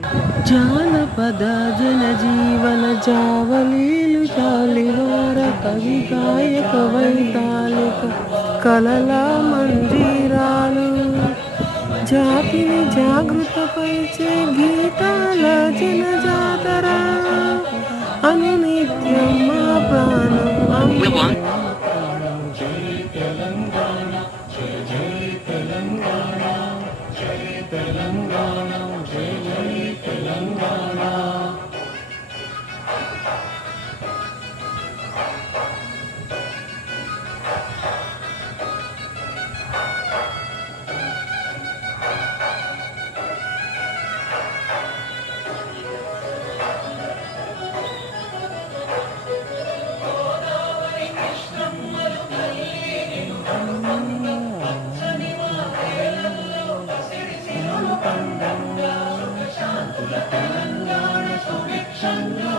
జానపద జనజీవన జావలీలు జాలివార కవి గాయక వైతాళిక కలల మందిరాలు జాతిని జాగృతపరిచే గీతాల జనజాతర అనునిత్యం మా ప్రాణం అమ్మ. తెలంగాణ సుభిక్షంగా